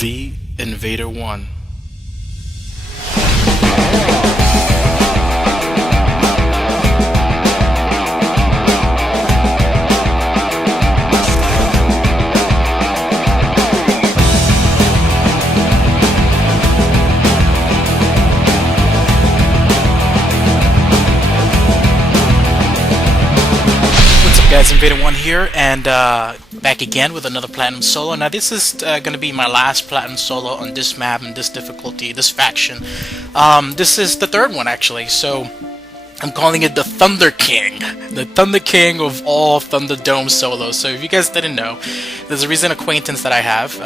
The Invader 1. Guys, Invader 1 here, and back again with another Platinum Solo. Now this is going to be my last Platinum Solo on this map and this difficulty, this faction. This is the third one actually, so I'm calling it the Thunder King. The Thunder King of all Thunderdome solos. So if you guys didn't know, there's a recent acquaintance that I have,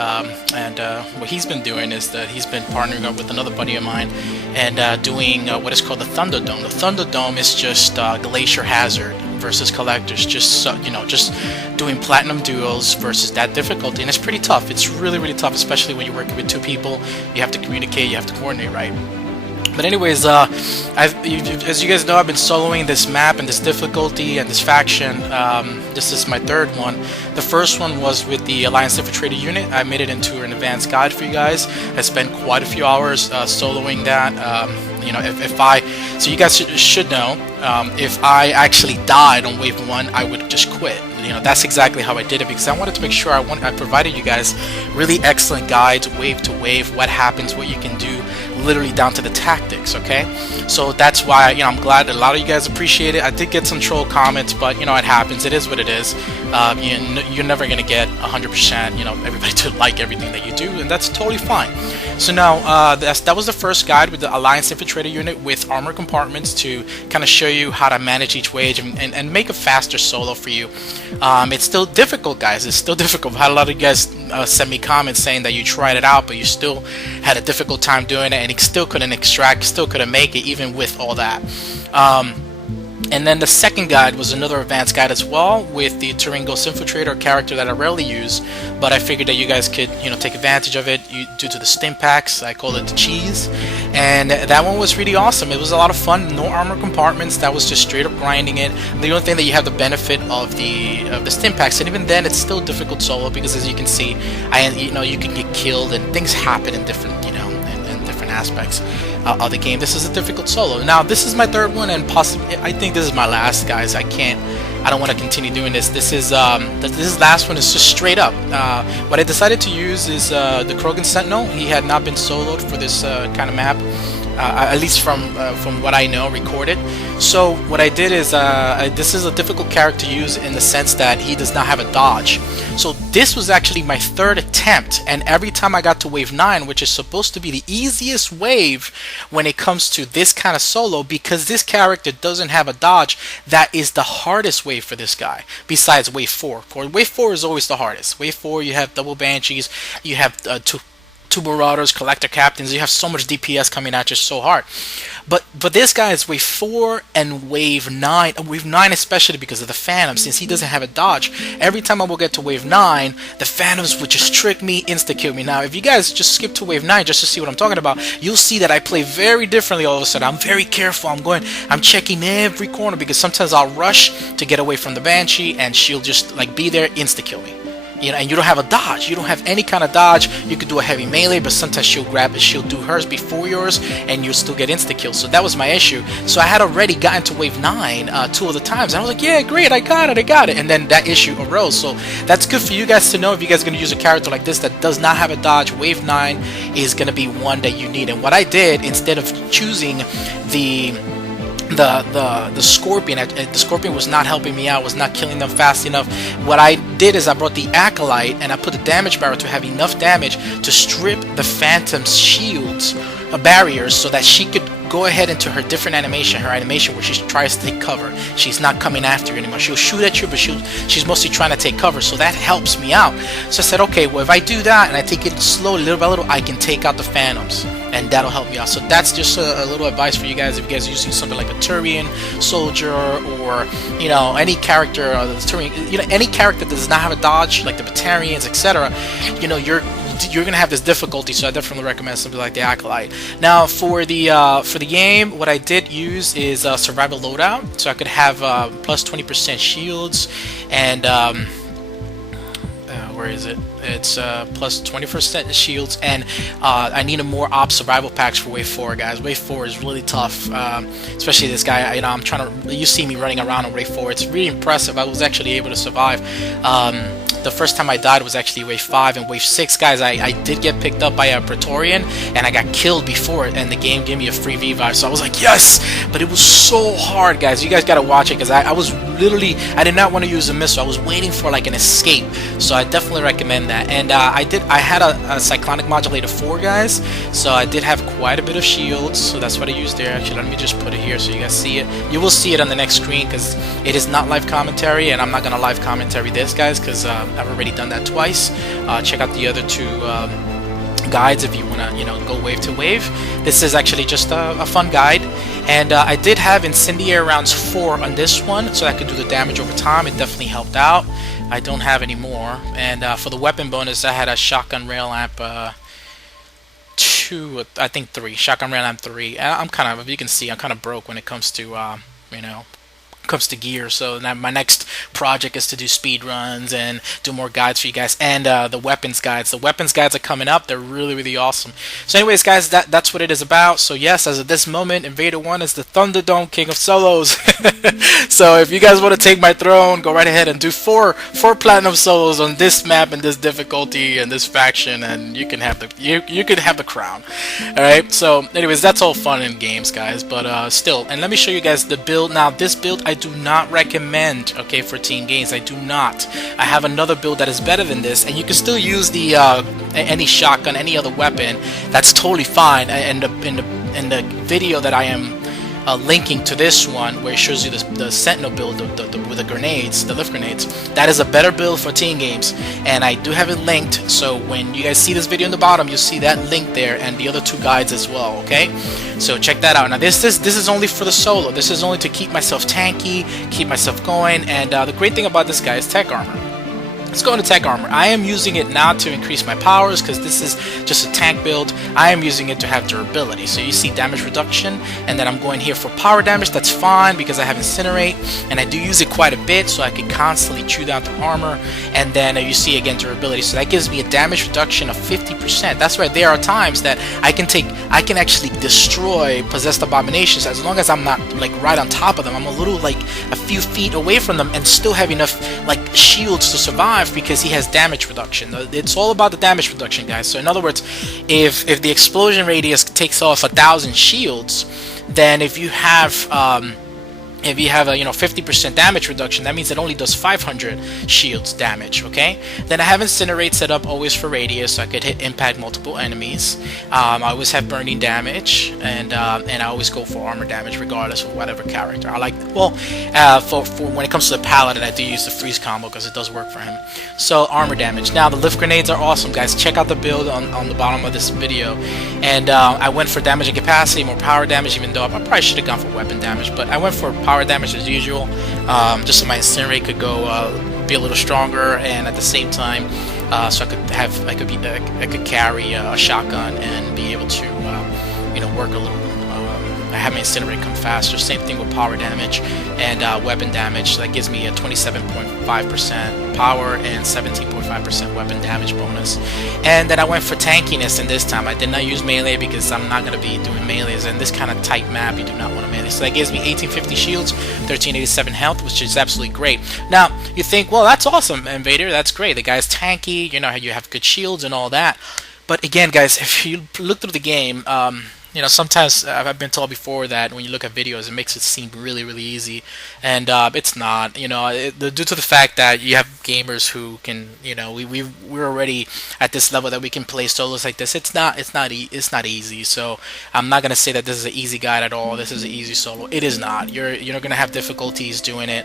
and what he's been doing is that he's been partnering up with another buddy of mine and doing what is called the Thunderdome. The Thunderdome is just Glacier Hazard versus collectors, just just doing platinum duels versus that difficulty, and it's pretty tough. It's really tough, especially when you're working with two people. You have to communicate, you have to coordinate, right? But anyways, as you guys know, I've been soloing this map and this difficulty and this faction. This is my third one. The first one was with the Alliance Infiltrator unit. I made it into an advanced guide for you guys. I spent quite a few hours soloing that. So you guys should know, if I actually died on wave 1, I would just quit. That's exactly how I did it, because I wanted to make sure I provided you guys really excellent guides, wave to wave, what happens, what you can do, literally down to the tactics. Okay, so that's why I'm glad a lot of you guys appreciate it. I did get some troll comments, but it happens. It is what it is. You're never gonna get 100%. Everybody to like everything that you do, and that's totally fine. So now that was the first guide with the Alliance Infiltrator unit with armor compartments to kind of show you how to manage each wave and make a faster solo for you. It's still difficult, guys. It's still difficult. I've had a lot of you guys send me comments saying that you tried it out, but you still had a difficult time doing it, and you still couldn't extract, still couldn't make it, even with all that. And then the second guide was another advanced guide as well with the Turian Infiltrator, a character that I rarely use, but I figured that you guys could take advantage of it due to the stim packs. I call it the cheese, and that one was really awesome. It was a lot of fun. No armor compartments. That was just straight up grinding it. The only thing that you have the benefit of the stim packs, and even then it's still difficult solo, because as you can see, you can get killed and things happen in different different aspects of the game. This is a difficult solo. Now this is my third one, and possibly I think this is my last, guys. I don't want to continue doing this. This last one is just straight up. What I decided to use is the Krogan Sentinel. He had not been soloed for this kind of map, at least from what I know, recorded. So what I did is this is a difficult character to use in the sense that he does not have a dodge. So this was actually my third attempt, and every time I got to wave 9, which is supposed to be the easiest wave when it comes to this kind of solo, because this character doesn't have a dodge, that is the hardest wave for this guy, besides wave 4. Wave 4 is always the hardest. Wave 4, you have double banshees, you have two marauders, collector captains, you have so much DPS coming at you so hard. But this guy is wave 4 and wave 9. Wave 9 especially because of the phantoms, since he doesn't have a dodge. Every time I will get to wave 9, the phantoms would just trick me, insta-kill me. Now if you guys just skip to wave 9 just to see what I'm talking about, you'll see that I play very differently all of a sudden. I'm very careful. I'm checking every corner, because sometimes I'll rush to get away from the banshee and she'll just be there, insta-kill me. And you don't have a dodge. You don't have any kind of dodge. You could do a heavy melee, but sometimes she'll grab it. She'll do hers before yours, and you'll still get insta-kill. So that was my issue. So I had already gotten to wave 9 2 of the times. And I was like, yeah, great, I got it. And then that issue arose. So that's good for you guys to know. If you guys are going to use a character like this that does not have a dodge, wave 9 is going to be one that you need. And what I did, instead of choosing the Scorpion, the Scorpion was not helping me out, was not killing them fast enough. What I did is I brought the Acolyte and I put the damage barrier to have enough damage to strip the Phantom's shields, barriers, so that she could go ahead into her different animation, her animation where she tries to take cover. She's not coming after you anymore. She'll shoot at you, but she's mostly trying to take cover, so that helps me out. So I said, okay, well, if I do that and I take it slow, little by little, I can take out the Phantoms, and that'll help me out. So that's just a little advice for you guys. If you guys are using something like a Turian soldier, or any character, the Turian, any character that does not have a dodge, like the Batarians, etc., you're gonna have this difficulty. So I definitely recommend something like the Acolyte. Now for the game, what I did use is survival loadout, so I could have plus 20% shields, and where is it? It's plus 20% shields, and I needed more op survival packs for wave 4, guys. Wave 4 is really tough, especially this guy. I'm trying to. You see me running around on wave 4. It's really impressive. I was actually able to survive. The first time I died was actually wave 5, and wave 6, guys, I did get picked up by a Praetorian, and I got killed before it, and the game gave me a free revive, so I was like, yes! But it was so hard, guys. You guys gotta watch it, because I was literally, I did not want to use a missile. I was waiting for like an escape, so I definitely recommend that. And I had a Cyclonic Modulator 4, guys, so I did have quite a bit of shields, so that's what I used there. Actually, let me just put it here so you guys see it. You will see it on the next screen, because it is not live commentary, and I'm not gonna live commentary this, guys, because I've already done that twice. Check out the other two guides if you want to, go wave to wave. This is actually just a fun guide. And I did have Incendiary rounds 4 on this one, so I could do the damage over time. It definitely helped out. I don't have any more. And for the weapon bonus, I had a Shotgun Rail Lamp 2, I think 3. Shotgun Rail Lamp 3. I'm kind of, if you can see, I'm kind of broke when it comes to, gear. So now my next project is to do speed runs and do more guides for you guys, and the weapons guides. The weapons guides are coming up. They're really awesome. So anyways, guys, that's what it is about. So yes, as of this moment, Invader 1 is the Thunderdome King of Solos. So if you guys want to take my throne, go right ahead and do four platinum solos on this map and this difficulty and this faction, and you can have the you can have the crown. All right. So anyways, that's all fun in games, guys, but still. And let me show you guys the build. Now this build I do not recommend, okay, for team games. I do not. I have another build that is better than this, and you can still use the any shotgun, any other weapon. That's totally fine. In the video that I am linking to this one, where it shows you the Sentinel build with the grenades, the lift grenades, that is a better build for team games, and I do have it linked. So when you guys see this video in the bottom, you'll see that link there, and the other two guides as well. Okay, so check that out. Now this is only for the solo. This is only to keep myself tanky, keep myself going, and the great thing about this guy is tech armor. Let's go into tech armor. I am using it not to increase my powers, because this is just a tank build. I am using it to have durability. So you see damage reduction, and then I'm going here for power damage. That's fine because I have Incinerate, and I do use it quite a bit, so I can constantly chew down the armor. And then you see again durability, so that gives me a damage reduction of 50%. That's right. There are times that I can actually destroy possessed abominations as long as I'm not like right on top of them. I'm a little like a few feet away from them and still have enough like shields to survive, because he has damage reduction. It's all about the damage reduction, guys. So in other words, if the explosion radius takes off 1,000 shields, then if you have a 50% damage reduction, that means it only does 500 shields damage. Okay, then I have Incinerate set up always for radius, so I could impact multiple enemies. I always have burning damage, and I always go for armor damage regardless of whatever character I like. Well, for when it comes to the paladin, I do use the freeze combo because it does work for him. So armor damage. Now the lift grenades are awesome, guys. Check out the build on the bottom of this video. And I went for damage and capacity, more power damage, even though I probably should have gone for weapon damage, but I went for power damage as usual, just so my Incinerate could go be a little stronger, and at the same time, so I could carry a shotgun and be able to work a little. I have my Incinerate come faster. Same thing with power damage and weapon damage. So that gives me a 27.5% power and 17.5% weapon damage bonus. And then I went for tankiness, and this time I did not use melee because I'm not going to be doing melees. In this kind of tight map, you do not want to melee. So that gives me 1850 shields, 1387 health, which is absolutely great. Now, you think, well, that's awesome, Invader. That's great. The guy's tanky. You have good shields and all that. But again, guys, if you look through the game, sometimes I've been told before that when you look at videos, it makes it seem really easy, and it's not. Due to the fact that you have gamers who can, we're already at this level that we can play solos like this. It's not easy. So I'm not gonna say that this is an easy guide at all. This is an easy solo. It is not. You're gonna have difficulties doing it.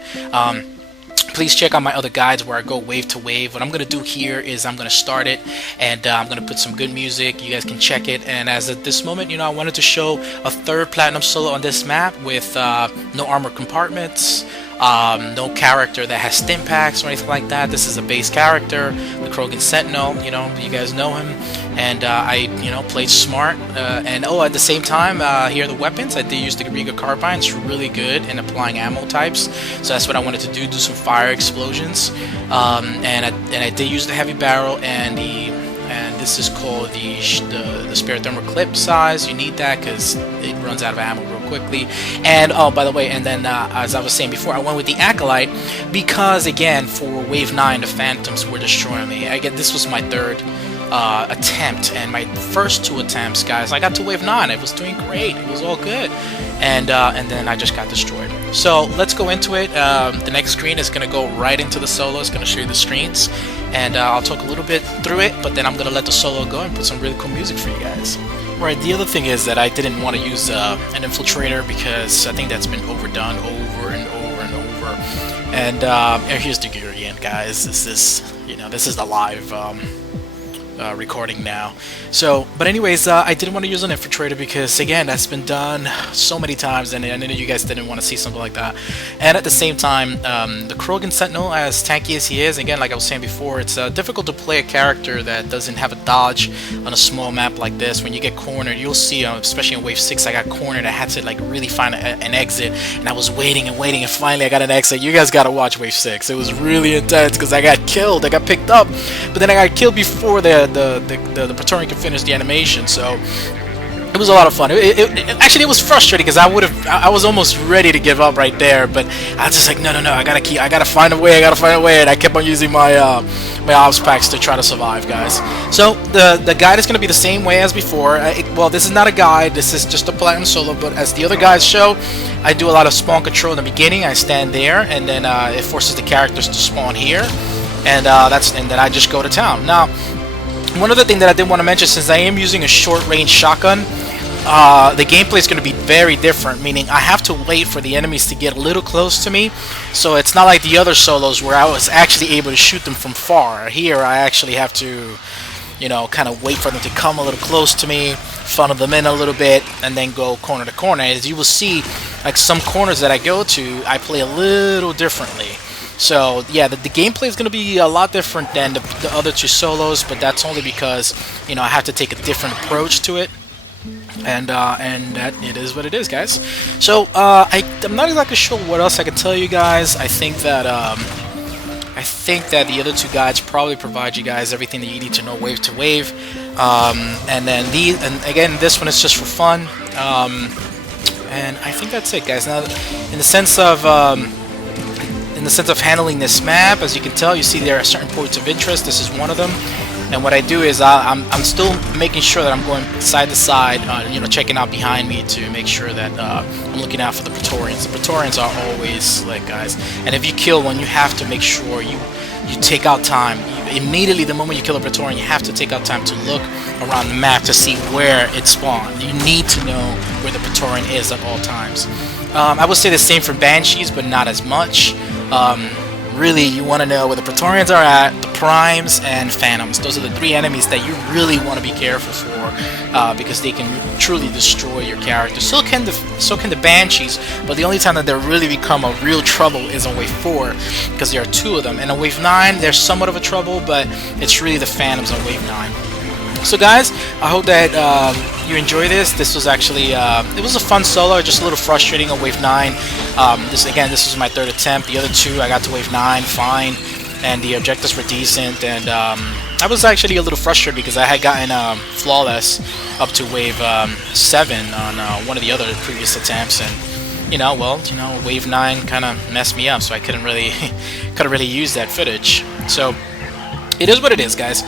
Please check out my other guides where I go wave to wave. What I'm going to do here is I'm going to start it, and I'm going to put some good music. You guys can check it. And as at this moment, I wanted to show a third platinum solo on this map with no armor compartments, No character that has stim packs or anything like that. This is a base character, the Krogan Sentinel. You know, you guys know him. And I, played smart. And at the same time, here are the weapons. I did use the Breakout carbine. It's really good in applying ammo types. So that's what I wanted to do some fire explosions. And I did use the heavy barrel and this is called the spare thermal clip size. You need that because it runs out of ammo real quickly. And by the way, and then as I was saying before, I went with the Acolyte because again, for Wave 9, the Phantoms were destroying me. Again, this was my third attempt, and my first 2 attempts, guys, I got to Wave 9. It was doing great. It was all good, and then I just got destroyed. So let's go into it. The next screen is going to go right into the solo. It's going to show you the screens, and I'll talk a little bit through it, but then I'm going to let the solo go and put some really cool music for you guys. Right, the other thing is that I didn't want to use an Infiltrator because I think that's been overdone over and over and over. And here's the Turian, guys. This is the live recording now. So, but anyways, I didn't want to use an Infiltrator because again, that's been done so many times, and I know you guys didn't want to see something like that. And at the same time, the Krogan Sentinel, as tanky as he is, again, like I was saying before, it's difficult to play a character that doesn't have a dodge on a small map like this. When you get cornered, you'll see, especially in Wave 6, I got cornered. I had to like really find an exit, and I was waiting and waiting, and finally I got an exit. You guys gotta watch Wave 6. It was really intense because I got killed. I got picked up, but then I got killed before the Praetorian could finish the animation. So it was a lot of fun. Actually, it was frustrating because I was almost ready to give up right there, but I was just like, no, I gotta find a way, and I kept on using my my ops packs to try to survive, guys. So the guide is gonna be the same way as before. Well, this is not a guide, this is just a platinum solo, but as the other guides show, I do a lot of spawn control in the beginning. I stand there, and then it forces the characters to spawn here, and then I just go to town. Now, one other thing that I did want to mention, since I am using a short-range shotgun, the gameplay is going to be very different, meaning I have to wait for the enemies to get a little close to me. So it's not like the other solos where I was actually able to shoot them from far. Here I actually have to, kind of wait for them to come a little close to me, funnel them in a little bit, and then go corner to corner. As you will see, like some corners that I go to, I play a little differently. So yeah, the gameplay is going to be a lot different than the other 2 solos, but that's only because I have to take a different approach to it, and that it is what it is, guys. So I'm not exactly sure what else I can tell you guys. I think that the other 2 guides probably provide you guys everything that you need to know wave to wave, and again, this one is just for fun, and I think that's it, guys. Now, in the sense of handling this map, as you can tell, you see there are certain points of interest. This is one of them, and what I do is I'm still making sure that I'm going side to side, checking out behind me to make sure that I'm looking out for the Praetorians. The Praetorians are always slick, guys, and if you kill one, you have to make sure you take out time. Immediately, the moment you kill a Praetorian, you have to take out time to look around the map to see where it spawned. You need to know where the Praetorian is at all times. I would say the same for Banshees, but not as much. Really, you want to know where the Praetorians are at, the Primes, and Phantoms. Those are the 3 enemies that you really want to be careful for, because they can truly destroy your character. So can the Banshees, but the only time that they really become a real trouble is on Wave 4, because there are 2 of them. And on Wave 9, they're somewhat of a trouble, but it's really the Phantoms on Wave 9. So guys, I hope that you enjoy this. This was actually it was a fun solo, just a little frustrating on Wave 9. This was my 3rd attempt. The other 2 I got to Wave 9 fine, and the objectives were decent, and I was actually a little frustrated because I had gotten flawless up to Wave 7 on one of the other previous attempts, and Wave 9 kind of messed me up, so I couldn't really use that footage. So it is what it is, guys.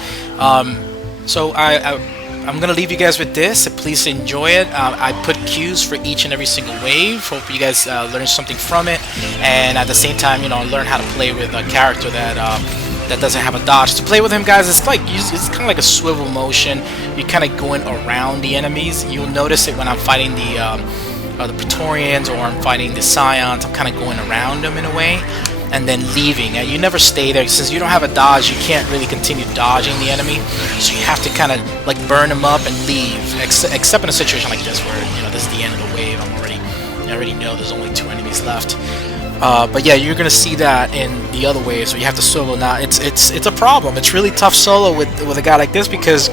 So I'm gonna leave you guys with this. Please enjoy it. I put cues for each and every single wave. Hope you guys learn something from it, and at the same time, learn how to play with a character that doesn't have a dodge. To play with him, guys, it's kind of like a swivel motion. You're kind of going around the enemies. You'll notice it when I'm fighting the Praetorians or I'm fighting the Scions. I'm kind of going around them in a way, and then leaving. You never stay there. Since you don't have a dodge, you can't really continue dodging the enemy, so you have to kind of like burn them up and leave, except in a situation like this where this is the end of the wave. I already know there's only 2 enemies left. But yeah, you're gonna see that in the other waves where you have to solo. Now it's a problem. It's really tough solo with a guy like this because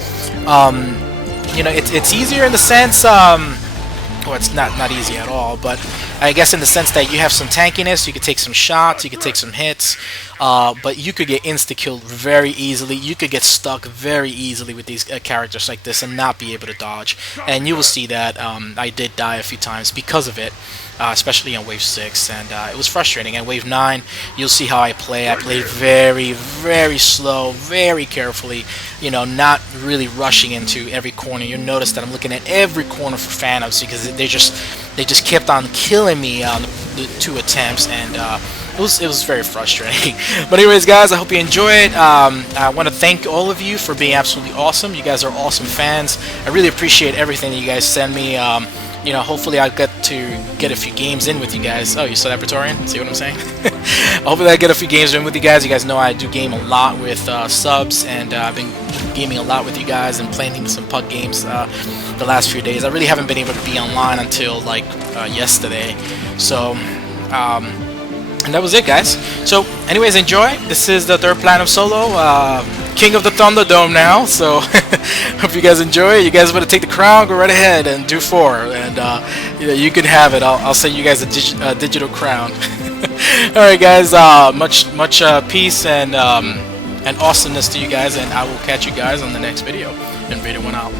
you know it's easier in the sense well, it's not easy at all, but I guess in the sense that you have some tankiness, you could take some shots, you could take some hits, but you could get insta-killed very easily. You could get stuck very easily with these characters like this and not be able to dodge. And you will see that I did die a few times because of it, especially on Wave 6, and it was frustrating. And Wave 9, you'll see how I play. I play very, very slow, very carefully, you know, not really rushing into every corner. You'll notice that I'm looking at every corner for Phantoms because they just kept on killing me on the 2 attempts, and it was very frustrating. But anyways, guys, I hope you enjoy it. I want to thank all of you for being absolutely awesome. You guys are awesome fans. I really appreciate everything that you guys send me. You know, hopefully I'll get to get a few games in with you guys. Oh, you saw that, Praetorian? See what I'm saying? Hopefully I get a few games in with you guys. You guys know I do game a lot with subs, and I've been gaming a lot with you guys and playing some PUG games the last few days. I really haven't been able to be online until like yesterday. So, and that was it, guys. So, anyways, enjoy. This is the 3rd Platinum Solo. King of the Thunderdome now, so hope you guys enjoy it. You guys want to take the crown, go right ahead and do 4, and you know, you can have it. I'll send you guys a digital crown. Alright, guys, much peace and awesomeness to you guys, and I will catch you guys on the next video. Invader 1 out.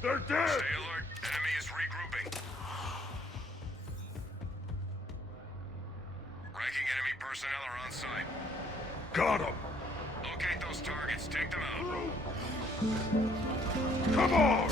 They're dead! Stay alert. Enemy is regrouping. Ranking enemy personnel are on site. Got him! Locate those targets. Take them out. Come on!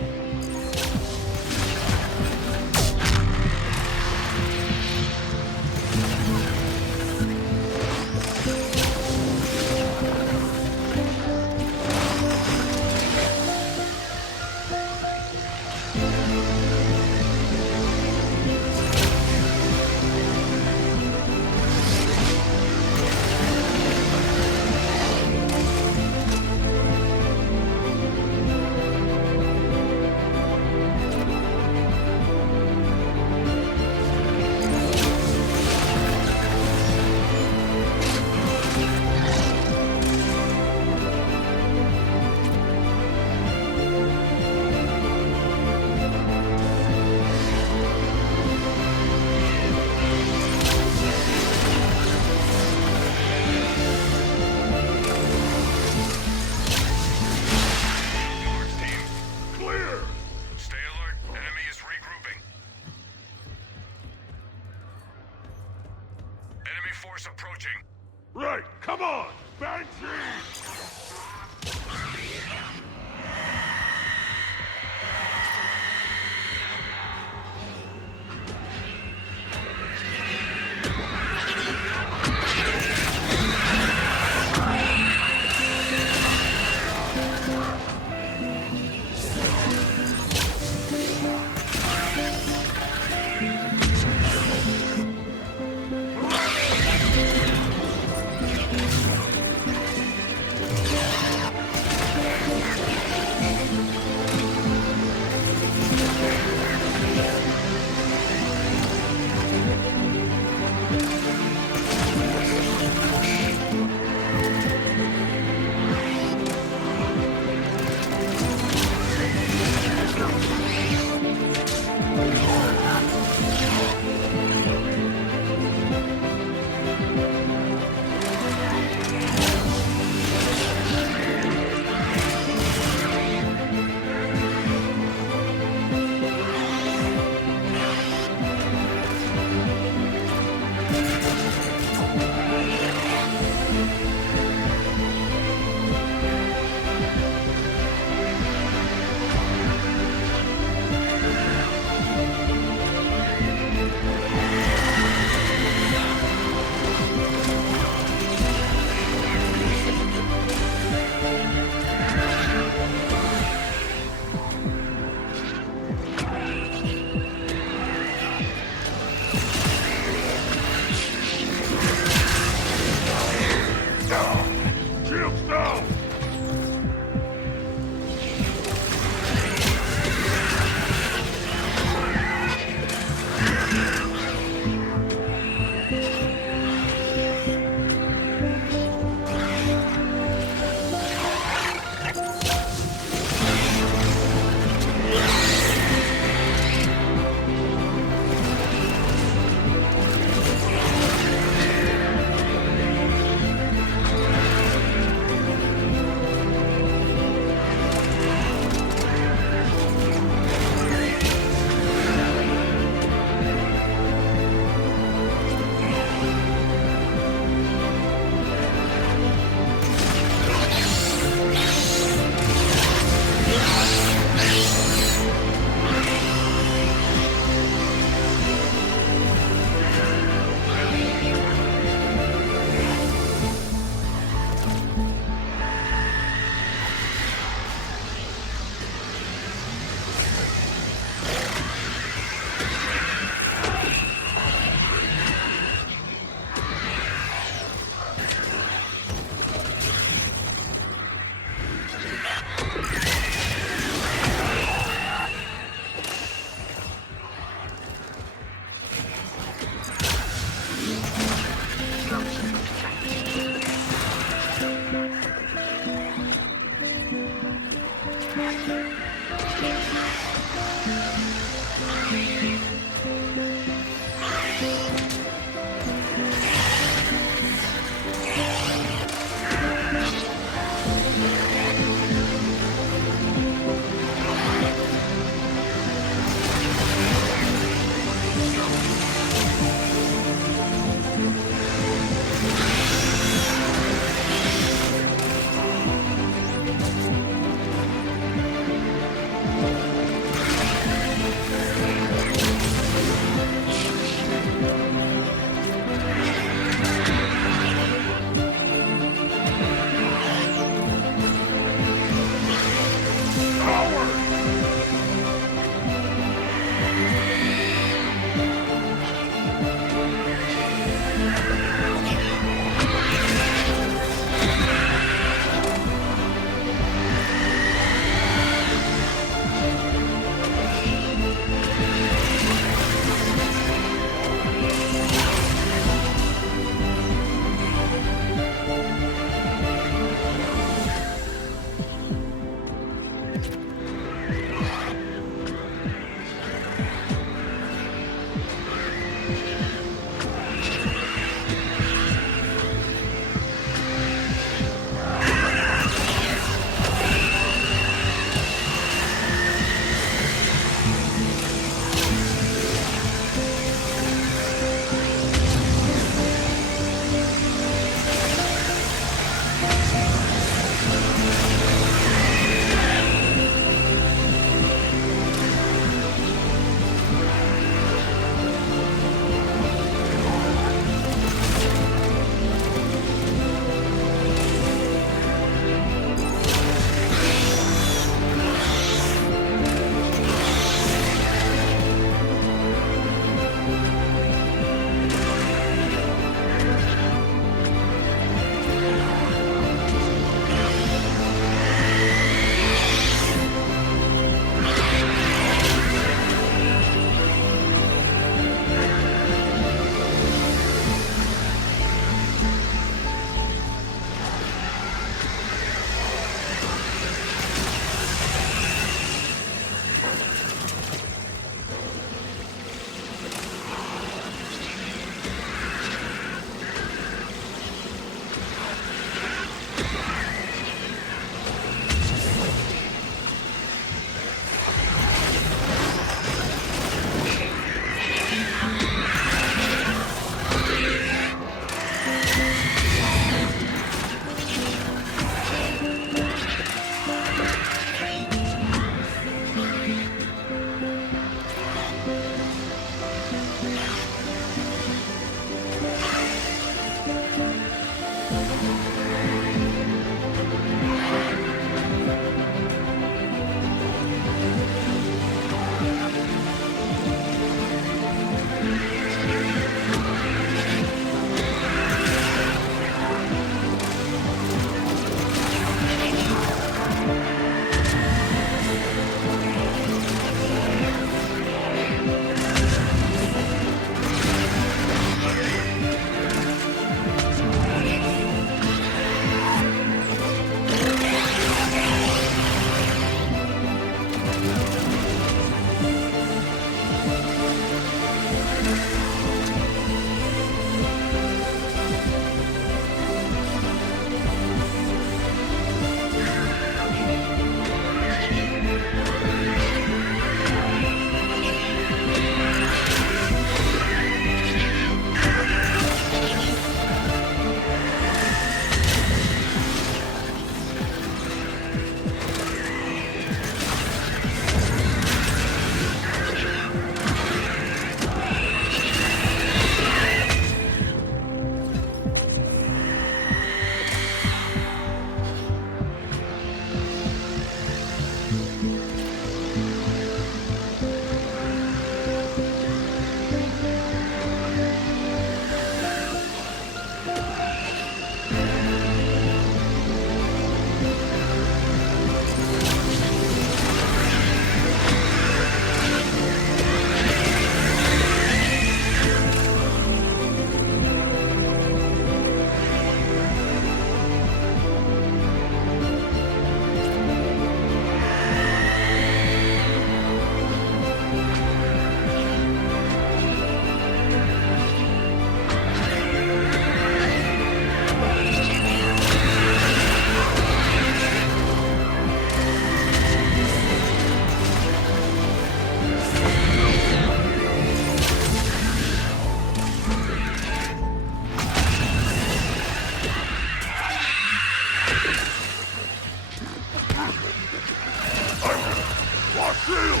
Lock shield!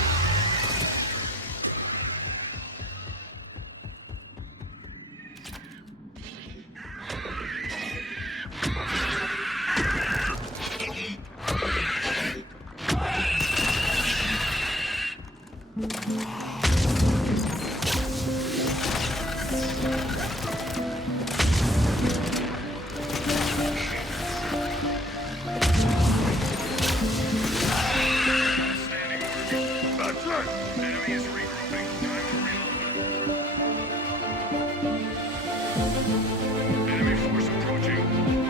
That's it! Enemy is regrouping. Time to reload. Enemy force approaching.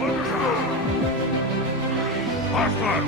Understood! Hostile!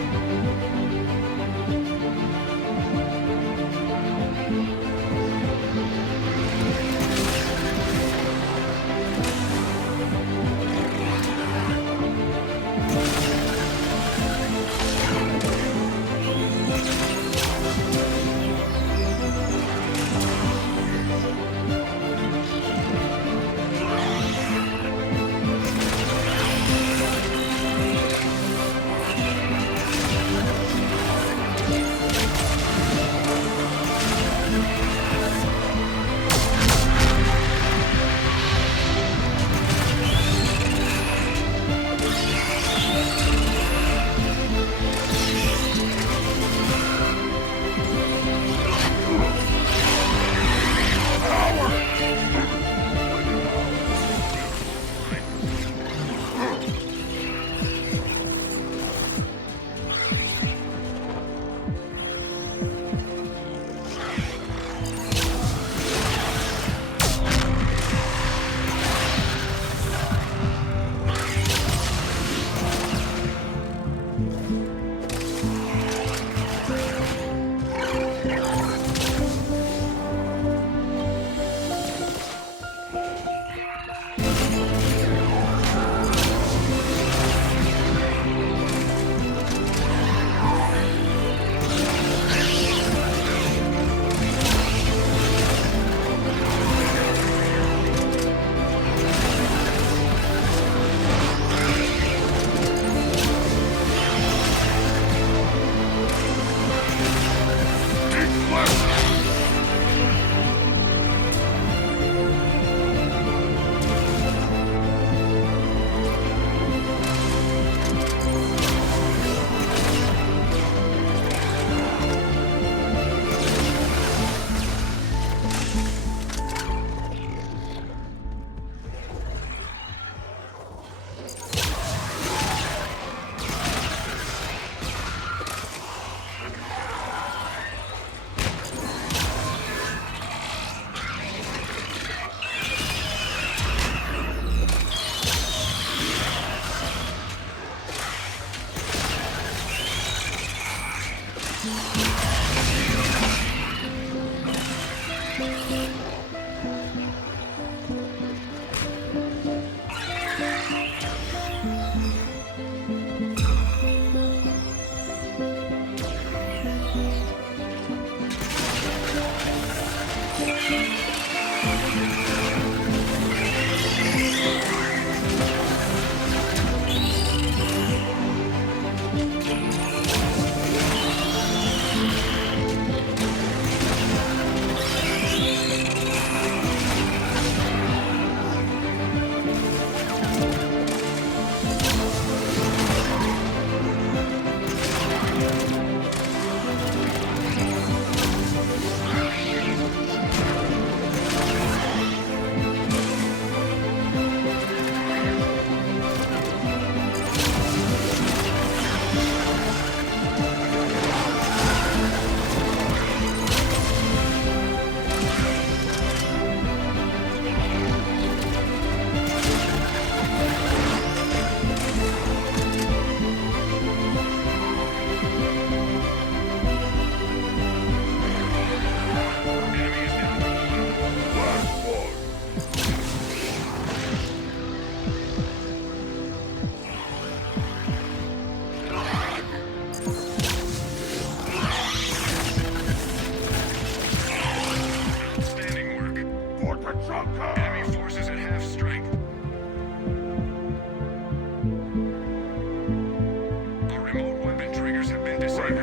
been disabled.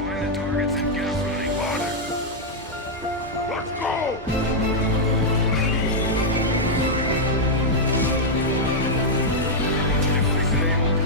Find the targets and get running. On it! Let's go! Device enabled.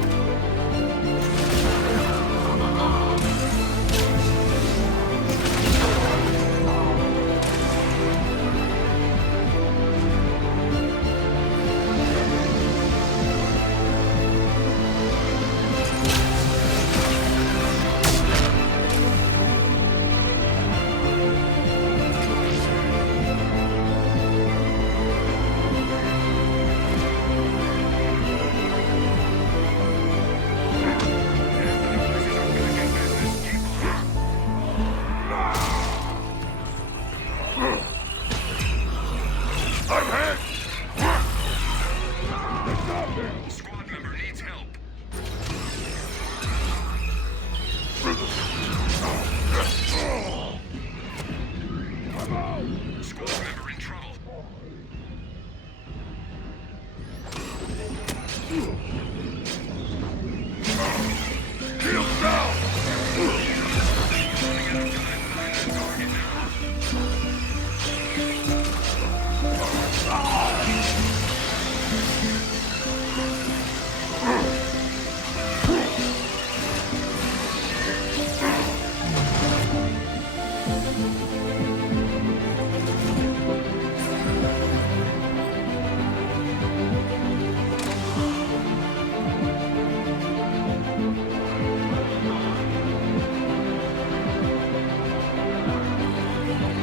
I'm hit! Squad member needs help. Squad member in trouble. Shield down! Running out of time. Find that target now.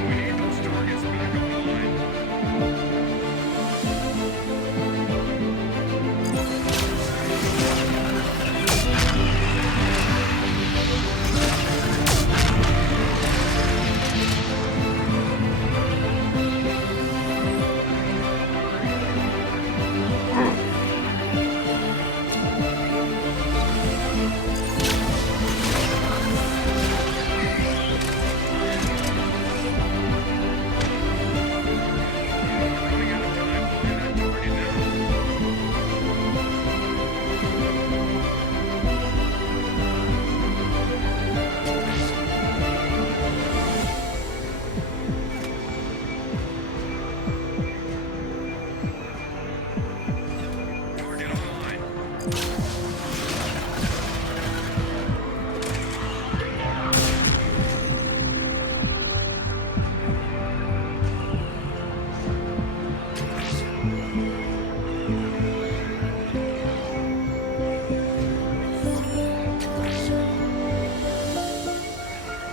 We need those targets back online. Running out of time. Find that target now. Target online.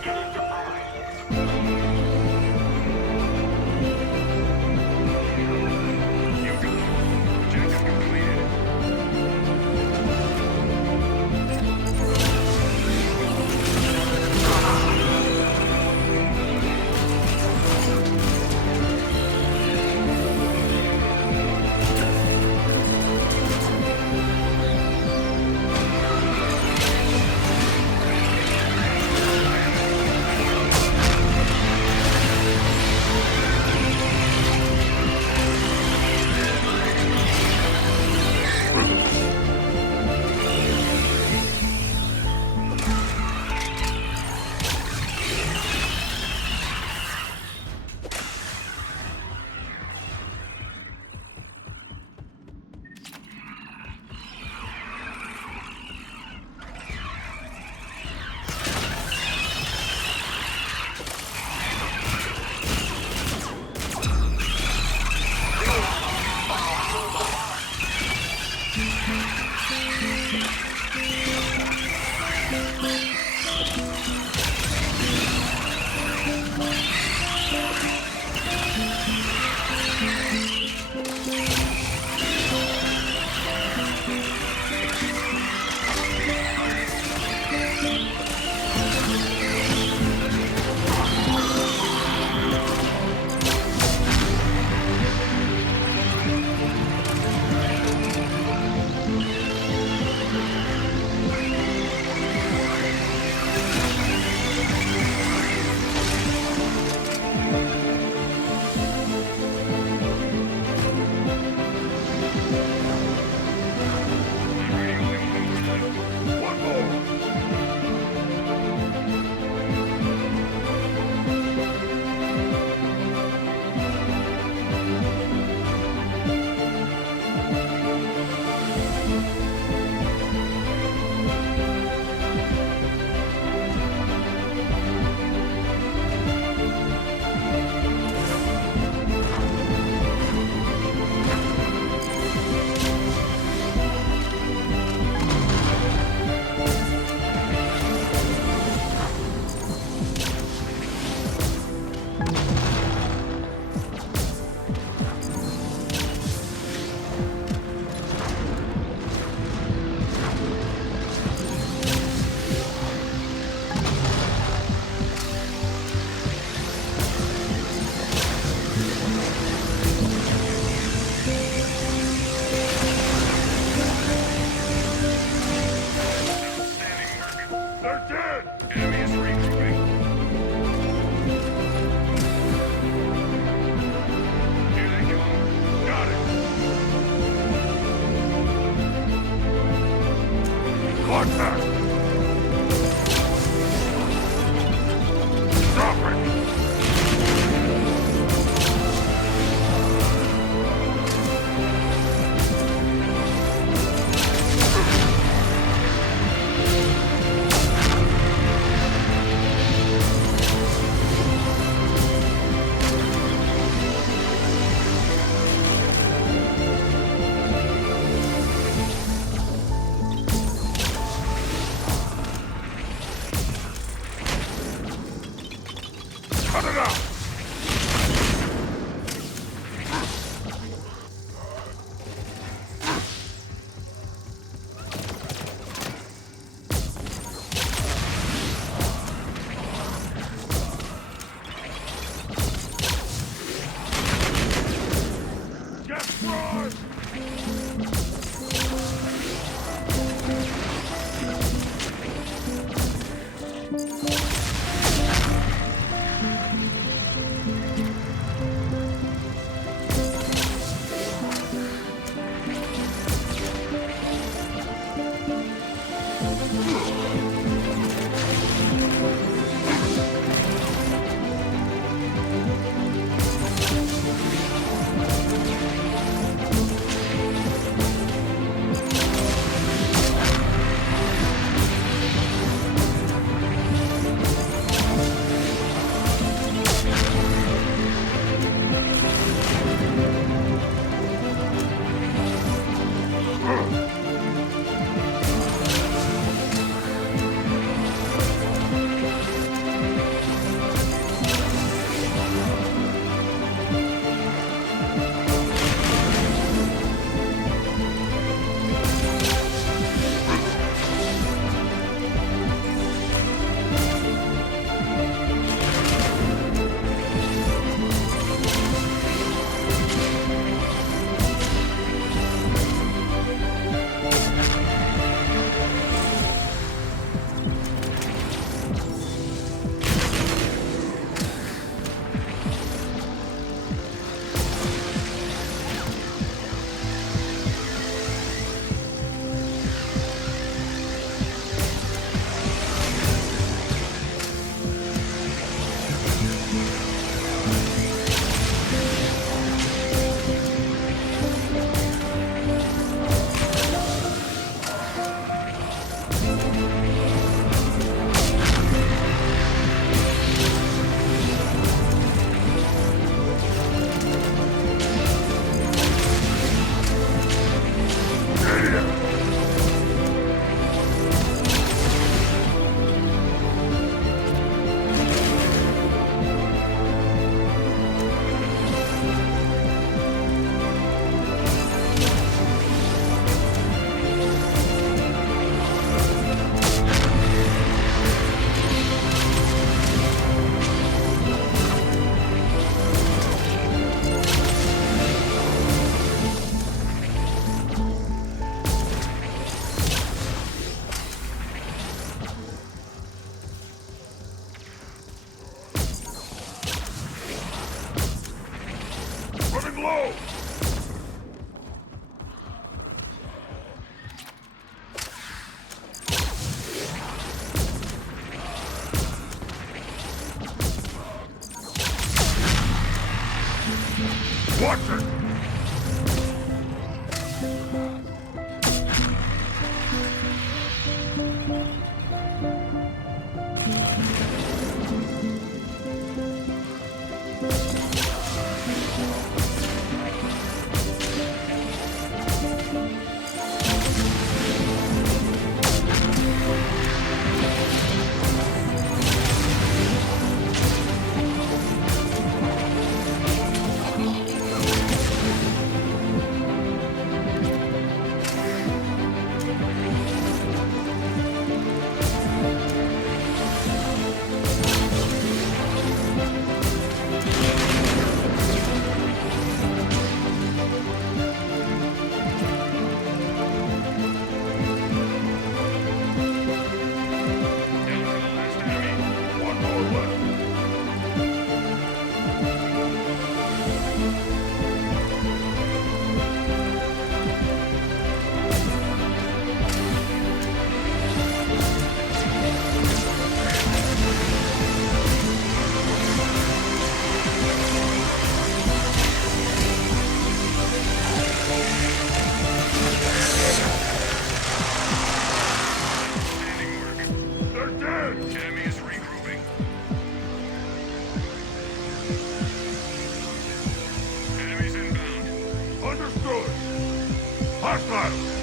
You got them. Objective completed. They're dead! Enemy is regrouping. Here they come. Got it! Contact! Stop it! Cut it out! Get fried! Running low! Watch it! They're dead! Enemy is regrouping. Enemies inbound. Understood! Hostile!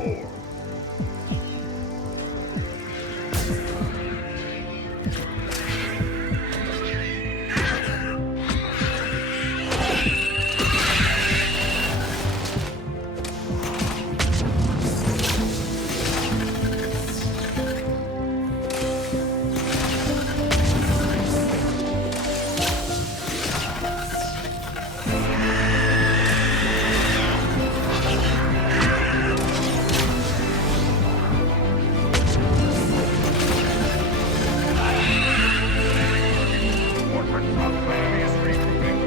more. Enemy is regrouping.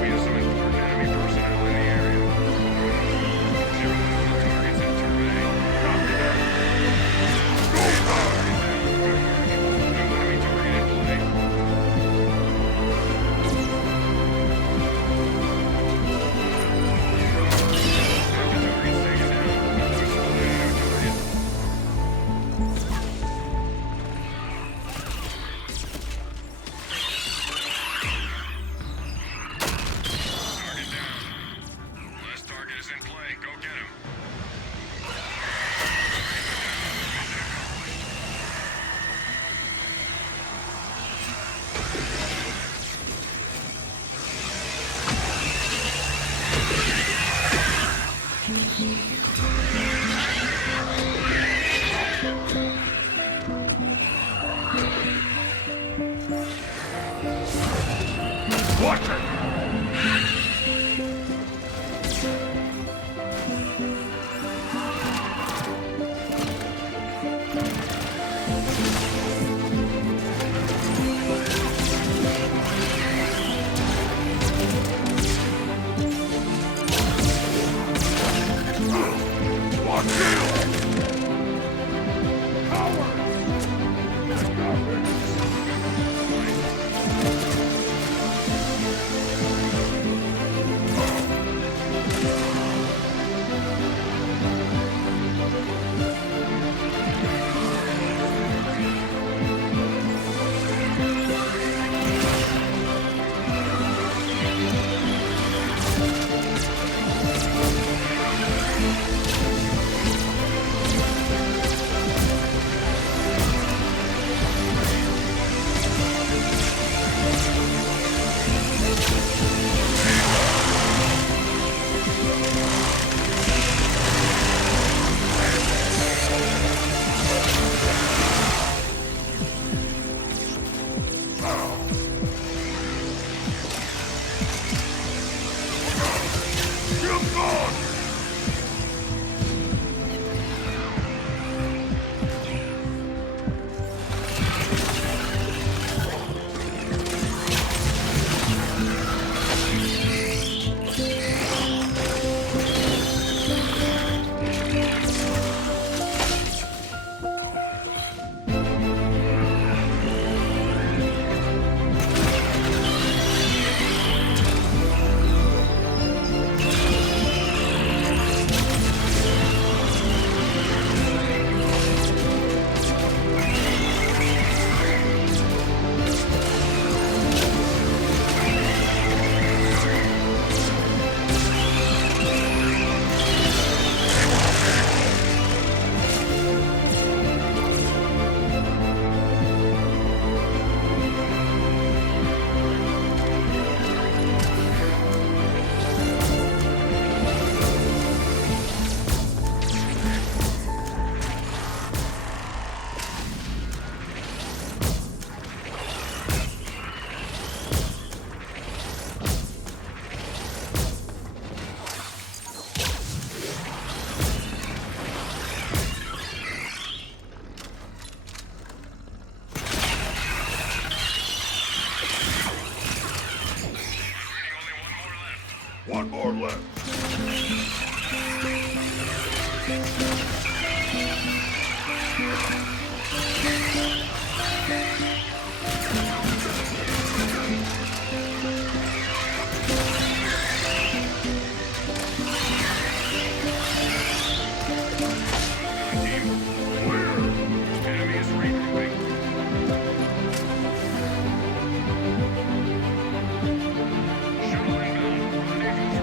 We have some important enemy personnel in the area. Zero movement targets in Turn A. Copy that. New enemy target in play. Delta target's taken down. We've spotted a new target. Target down. Last target is in play. Go get him. Mission accomplished. Watch it! Watch it! One more left. Team, clear. Enemy is regrouping. Shuttle inbound. Rendezvous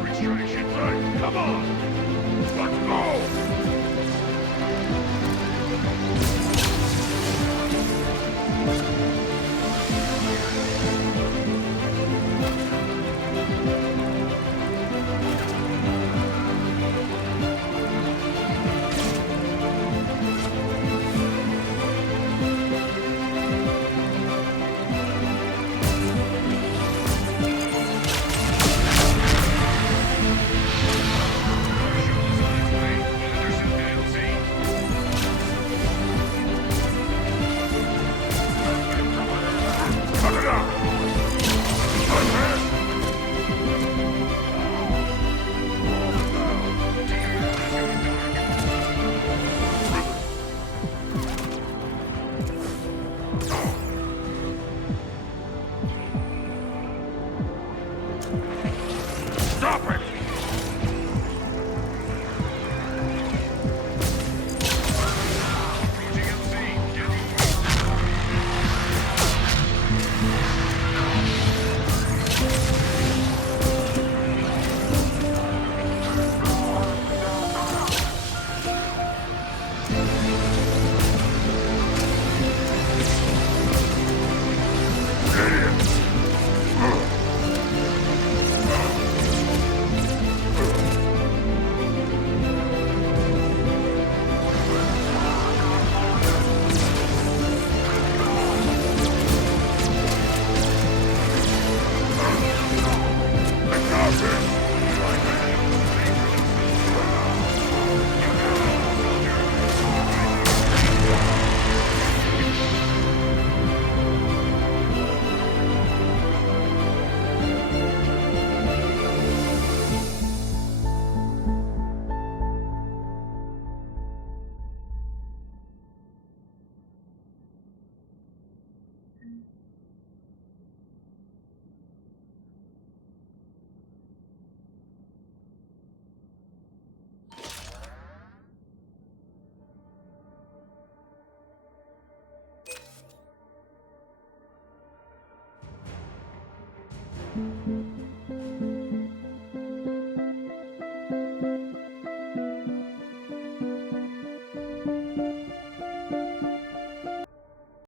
you